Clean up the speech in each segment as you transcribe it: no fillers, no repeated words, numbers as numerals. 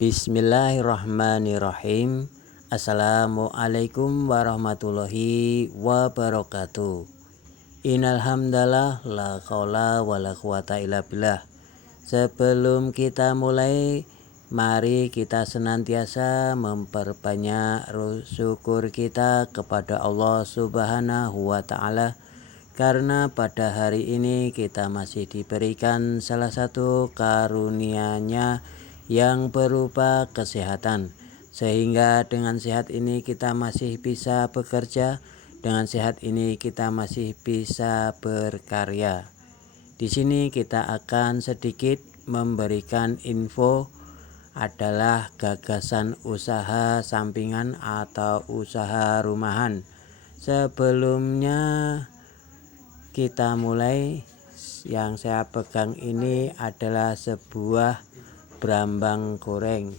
Bismillahirrahmanirrahim. Assalamualaikum warahmatullahi wabarakatuh. Innal hamdalah la qaula wala quwata illa billah. Sebelum kita mulai, mari kita senantiasa memperbanyak syukur kita kepada Allah Subhanahu wa taala, karena pada hari ini kita masih diberikan salah satu karunia-Nya yang berupa kesehatan, sehingga dengan sehat ini kita masih bisa bekerja, dengan sehat ini kita masih bisa berkarya. Di sini kita akan sedikit memberikan info adalah gagasan usaha sampingan atau usaha rumahan. Sebelumnya kita mulai, yang saya pegang ini adalah sebuah brambang goreng.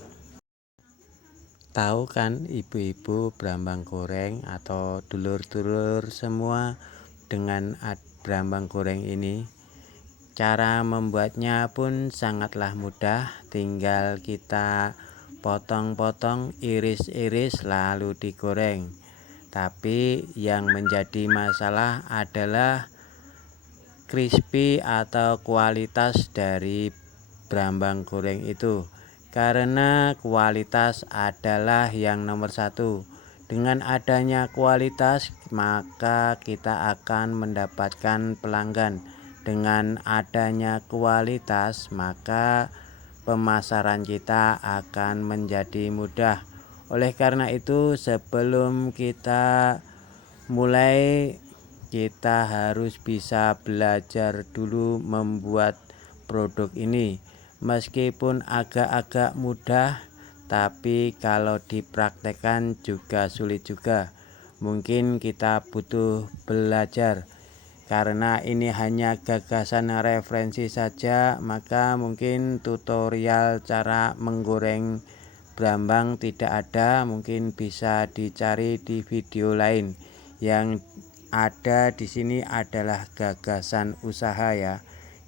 Tahu kan ibu-ibu brambang goreng atau dulur-dulur semua dengan brambang goreng ini? Cara membuatnya pun sangatlah mudah, tinggal kita potong-potong, iris-iris lalu digoreng. Tapi yang menjadi masalah adalah crispy atau kualitas dari brambang goreng itu, karena kualitas adalah yang nomor satu. Dengan adanya kualitas, maka kita akan mendapatkan pelanggan. Dengan adanya kualitas, maka pemasaran kita akan menjadi mudah. Oleh karena itu, sebelum kita mulai, kita harus bisa belajar dulu membuat produk ini. Meskipun agak-agak mudah, tapi kalau dipraktekkan juga sulit juga. Mungkin kita butuh belajar. Karena ini hanya gagasan referensi saja, maka mungkin tutorial cara menggoreng brambang tidak ada. Mungkin bisa dicari di video lain. Yang ada di sini adalah gagasan usaha ya.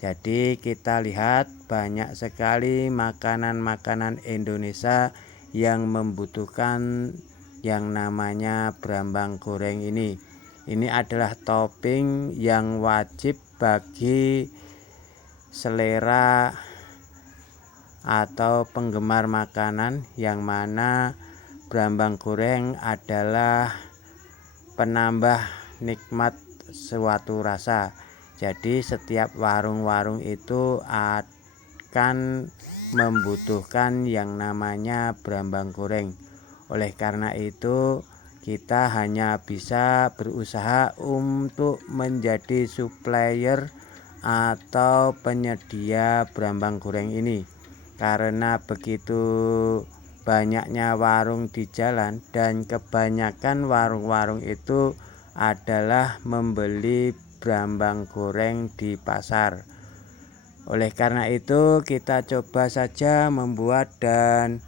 Jadi kita lihat banyak sekali makanan-makanan Indonesia yang membutuhkan yang namanya brambang goreng ini. Ini adalah topping yang wajib bagi selera atau penggemar makanan, yang mana brambang goreng adalah penambah nikmat suatu rasa. Jadi setiap warung-warung itu akan membutuhkan yang namanya brambang goreng. Oleh karena itu, kita hanya bisa berusaha untuk menjadi supplier atau penyedia brambang goreng ini. Karena begitu banyaknya warung di jalan, dan kebanyakan warung-warung itu adalah membeli brambang goreng di pasar. Oleh karena itu, kita coba saja membuat dan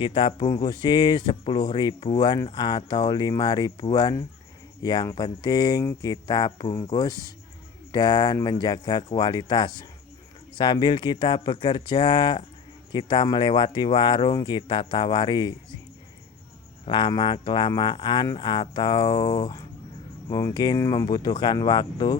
kita bungkusi 10 ribuan atau 5 ribuan. Yang penting kita bungkus dan menjaga kualitas. Sambil kita bekerja, kita melewati warung, kita tawari. Lama-kelamaan atau mungkin membutuhkan waktu,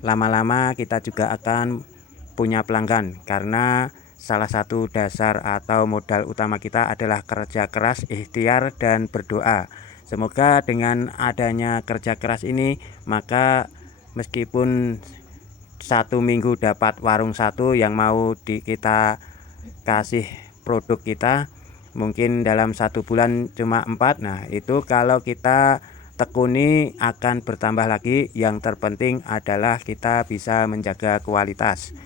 lama-lama kita juga akan punya pelanggan. Karena salah satu dasar atau modal utama kita adalah kerja keras, ikhtiar, dan berdoa. Semoga dengan adanya kerja keras ini, maka meskipun 1 minggu dapat warung 1 yang mau kita kasih produk kita, mungkin dalam 1 bulan cuma 4. Nah, itu kalau kita tekuni akan bertambah lagi. Yang terpenting adalah kita bisa menjaga kualitas.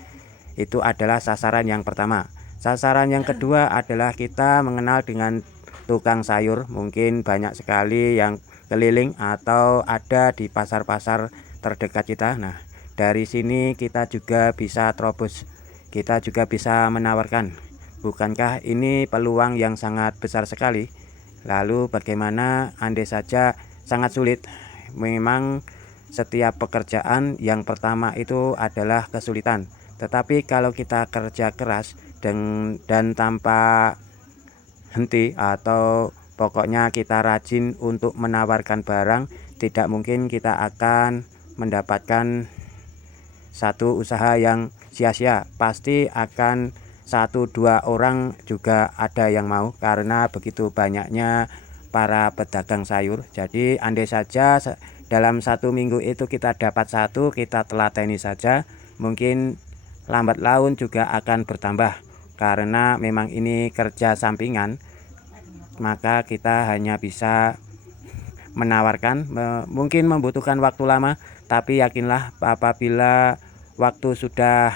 Itu adalah sasaran yang pertama. Sasaran yang kedua adalah kita mengenal dengan tukang sayur. Mungkin banyak sekali yang keliling atau ada di pasar-pasar terdekat kita. Nah, dari sini kita juga bisa terobos. Kita juga bisa menawarkan, bukankah ini peluang yang sangat besar sekali? Lalu bagaimana andai saja sangat sulit? Memang setiap pekerjaan yang pertama itu adalah kesulitan. Tetapi kalau kita kerja keras dan tanpa henti atau pokoknya kita rajin untuk menawarkan barang, tidak mungkin kita akan mendapatkan satu usaha yang sia-sia. Pasti akan 1-2 orang juga ada yang mau, karena begitu banyaknya para pedagang sayur. Jadi andai saja dalam 1 minggu itu kita dapat 1, kita telateni saja, mungkin lambat laun juga akan bertambah. Karena memang ini kerja sampingan, maka kita hanya bisa menawarkan, mungkin membutuhkan waktu lama, tapi yakinlah apabila waktu sudah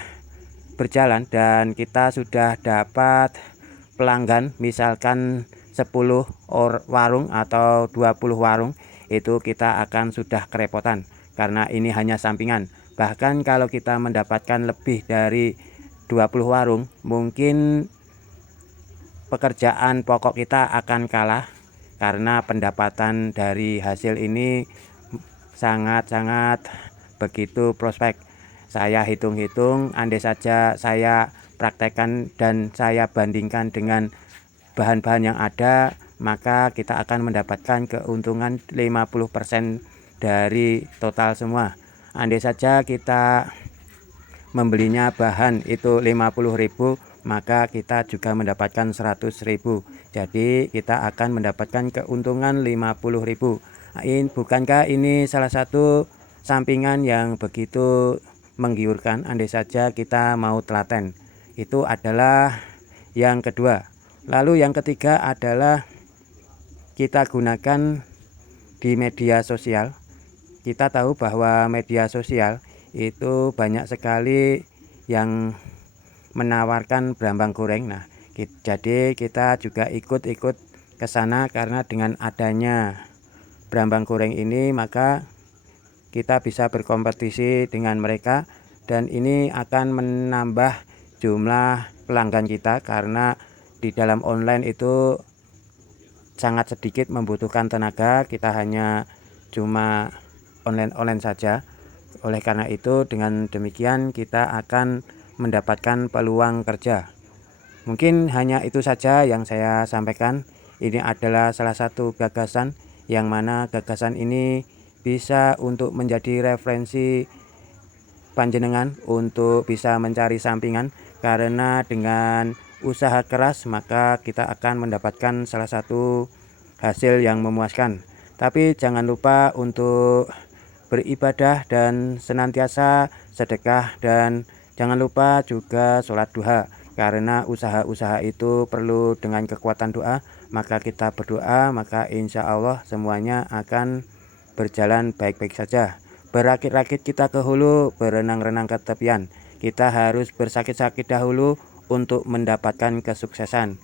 berjalan dan kita sudah dapat pelanggan, misalkan 10 warung atau 20 warung, itu kita akan sudah kerepotan karena ini hanya sampingan. Bahkan kalau kita mendapatkan lebih dari 20 warung, mungkin pekerjaan pokok kita akan kalah, karena pendapatan dari hasil ini sangat-sangat begitu prospek. Saya hitung-hitung, andai saja saya praktekkan dan saya bandingkan dengan bahan-bahan yang ada, maka kita akan mendapatkan keuntungan 50% dari total semua. Andai saja kita membelinya bahan itu 50.000, maka kita juga mendapatkan 100.000. Jadi kita akan mendapatkan keuntungan 50.000. Bukankah ini salah satu sampingan yang begitu menggiurkan andai saja kita mau telaten? Itu adalah yang kedua. Lalu yang ketiga adalah kita gunakan di media sosial. Kita tahu bahwa media sosial itu banyak sekali yang menawarkan brambang goreng. Nah, jadi kita juga ikut-ikut ke sana, karena dengan adanya brambang goreng ini maka kita bisa berkompetisi dengan mereka, dan ini akan menambah jumlah pelanggan kita, karena di dalam online itu sangat sedikit membutuhkan tenaga, kita hanya cuma online saja. Oleh karena itu, dengan demikian kita akan mendapatkan peluang kerja. Mungkin hanya itu saja yang saya sampaikan. Ini adalah salah satu gagasan, yang mana gagasan ini bisa untuk menjadi referensi panjenengan untuk bisa mencari sampingan, karena dengan usaha keras maka kita akan mendapatkan salah satu hasil yang memuaskan. Tapi jangan lupa untuk beribadah dan senantiasa sedekah, dan jangan lupa juga sholat duha, karena usaha-usaha itu perlu dengan kekuatan doa. Maka kita berdoa, maka insya Allah semuanya akan berjalan baik-baik saja. Berakit-rakit kita ke hulu, berenang-renang ke tepian. Kita harus bersakit-sakit dahulu untuk mendapatkan kesuksesan.